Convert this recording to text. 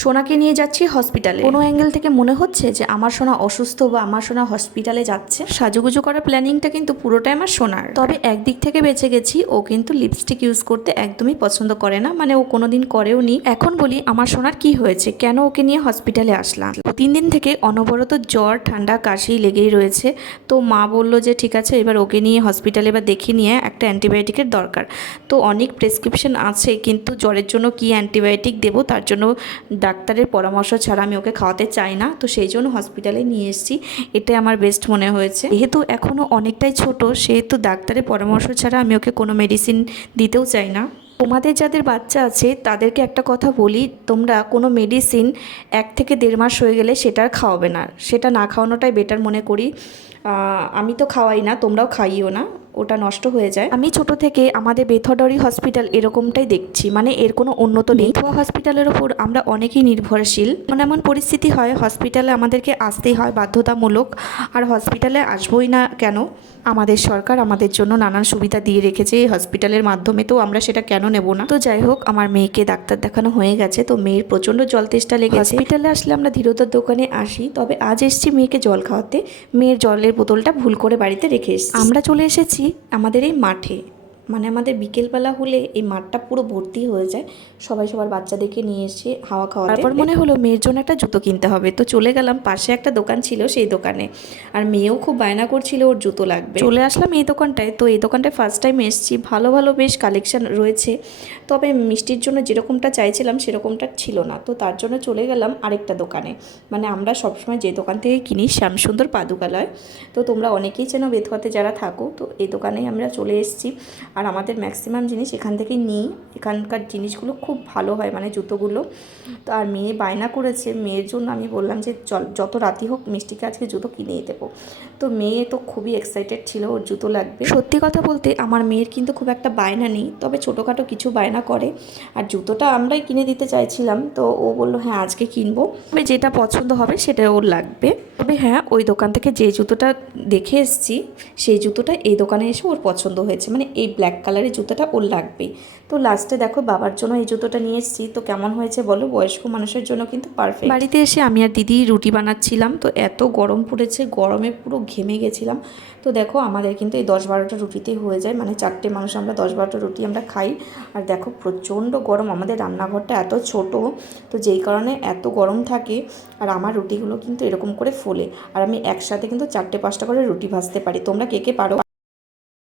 সোনাকে নিয়ে যাচ্ছি হসপিটালে। কোনো অ্যাঙ্গেল থেকে মনে হচ্ছে যে আমার সোনা অসুস্থ বা আমার সোনা হসপিটালে যাচ্ছে। সাজুগুজু করার প্ল্যানিংটা কিন্তু পুরোটাই আমার সোনার। তবে একদিক থেকে বেঁচে গেছি, ও কিন্তু লিপস্টিক ইউজ করতে একদমই পছন্দ করে না, মানে ও কোনোদিন করেও নি। এখন বলি আমার সোনার কি হয়েছে, কেন ওকে নিয়ে হসপিটালে আসলাম। 3 দিন থেকে অনবরত জ্বর ঠান্ডা কাশি লেগেই রয়েছে। তো মা বললো যে ঠিক আছে এবার ওকে নিয়ে হসপিটালে এবার দেখিয়ে নিয়ে একটা অ্যান্টিবায়োটিকের দরকার। তো অনেক প্রেসক্রিপশন আছে, কিন্তু জ্বরের জন্য কি অ্যান্টিবায়োটিক দেবো তার জন্য ডাক্তারের পরামর্শ ছাড়া আমি ওকে খাওয়াতে চাই না। তো সেই জন্য হসপিটালে নিয়ে এসেছি, এটাই আমার বেস্ট মনে হয়েছে। যেহেতু এখনও অনেকটাই ছোট, সেহেতু ডাক্তারের পরামর্শ ছাড়া আমি ওকে কোনো মেডিসিন দিতেও চাই না। তোমাদের যাদের বাচ্চা আছে তাদেরকে একটা কথা বলি, তোমরা কোনো মেডিসিন 1 থেকে 1.5 মাস হয়ে গেলে সেটা আর খাওয়াবে না, সেটা না খাওয়ানোটাই বেটার মনে করি। আমি তো খাওয়াই না, তোমরাও খাইও না, ওটা নষ্ট হয়ে যায়। আমি ছোট থেকে আমাদের বেথডরি হসপিটাল এরকমটাই দেখছি, মানে এর কোনো উন্নত নেই। বেথুয়া হসপিটালের ওপর আমরা অনেকেই নির্ভরশীল। এমন এমন পরিস্থিতি হয় হসপিটালে আমাদেরকে আসতেই হয় বাধ্যতামূলক, আর হসপিটালে আসবোই না কেন? আমাদের সরকার আমাদের জন্য নানান সুবিধা দিয়ে রেখেছে এই হসপিটালের মাধ্যমে, তো আমরা সেটা কেন নেব না? তো যাই হোক, আমার মেয়েকে ডাক্তার দেখানো হয়ে গেছে, তো মেয়ের প্রচণ্ড জল তেষ্টা লেগেছে। হসপিটালে আসলে আমরা ধীরতার দোকানে আসি, তবে আজ এসেছি মেয়েকে জল খাওয়াতে। মেয়ের জলের বোতলটা ভুল করে বাড়িতে রেখে এসেছি। আমরা চলে এসেছি আমাদের এই মাঠে, মানে আমাদের বিকেলবেলা হলে এই মাঠটা পুরো ভর্তি হয়ে যায়, সবাই সবার বাচ্চাদেরকে নিয়ে এসে হাওয়া খাওয়া। তারপর মনে হলো মেয়ের জন্য একটা জুতো কিনতে হবে, তো চলে গেলাম পাশে একটা দোকান ছিল সেই দোকানে। আর মেয়েও খুব বায়না করছিল ওর জুতো লাগবে। চলে আসলাম এই দোকানটায়। তো এই দোকানটায় ফার্স্ট টাইম এসেছি, ভালো ভালো বেশ কালেকশন রয়েছে, তবে মিষ্টির জন্য যেরকমটা চাইছিলাম সেরকমটা ছিল না। তো তার জন্য চলে গেলাম আরেকটা দোকানে, মানে আমরা সবসময় যে দোকান থেকে কিনি শ্যামসুন্দর পাদুকালয়। তো তোমরা অনেকেই চেনো বেথুয়াতে যারা থাকো, তো এই দোকানেই আমরা চলে এসেছি। আর আমাদের ম্যাক্সিমাম জিনিস এখান থেকেই নিই, এখানকার জিনিসগুলো খুব ভালো হয়, মানে জুতোগুলো। তো আর মেয়ে বায়না করেছে, মেয়ের জন্য আমি বললাম যে চল যত রাতি হোক মিষ্টিকে আজকে জুতো কিনেই দেবো। তো মেয়ে তো খুবই এক্সাইটেড ছিল ওর জুতো লাগবে। সত্যি কথা বলতে আমার মেয়ের কিন্তু খুব একটা বায়না নেই, তবে ছোটোখাটো কিছু বায়না করে। আর জুতোটা আমরাই কিনে দিতে চাইছিলাম, তো ও বললো হ্যাঁ আজকে কিনবো, তবে যেটা পছন্দ হবে সেটা ওর লাগবে। তবে হ্যাঁ, ওই দোকান থেকে যে জুতোটা দেখে এসেছি সেই জুতোটা এই দোকানে এসে ওর পছন্দ হয়েছে, মানে এই ব্ল্যাক কালারের জুতোটা ওর লাগবেই। তো লাস্টে দেখো বাবার জন্য এই জুতোটা নিয়ে এসেছি। তো কেমন হয়েছে বলো? বয়স্ক মানুষের জন্য কিন্তু পারফেক্ট। বাড়িতে এসে আমি আর দিদি রুটি বানাচ্ছিলাম, তো এত গরম পড়েছে, গরমে পুরো ঘেমে গেছিলাম। তো দেখো আমাদের কিন্তু এই 10-12টা রুটিতেই হয়ে যায়, মানে 4টে মানুষ আমরা 10-12টা রুটি আমরা খাই। আর দেখো প্রচণ্ড গরম, আমাদের রান্নাঘরটা এত ছোট, তো যেই কারণে এত গরম থাকে। আর আমার রুটিগুলো কিন্তু এরকম করে ফোলে, আর আমি একসাথে কিন্তু 4টে 5টা করে রুটি ভাজতে পারি। তোমরা কে কে পারো?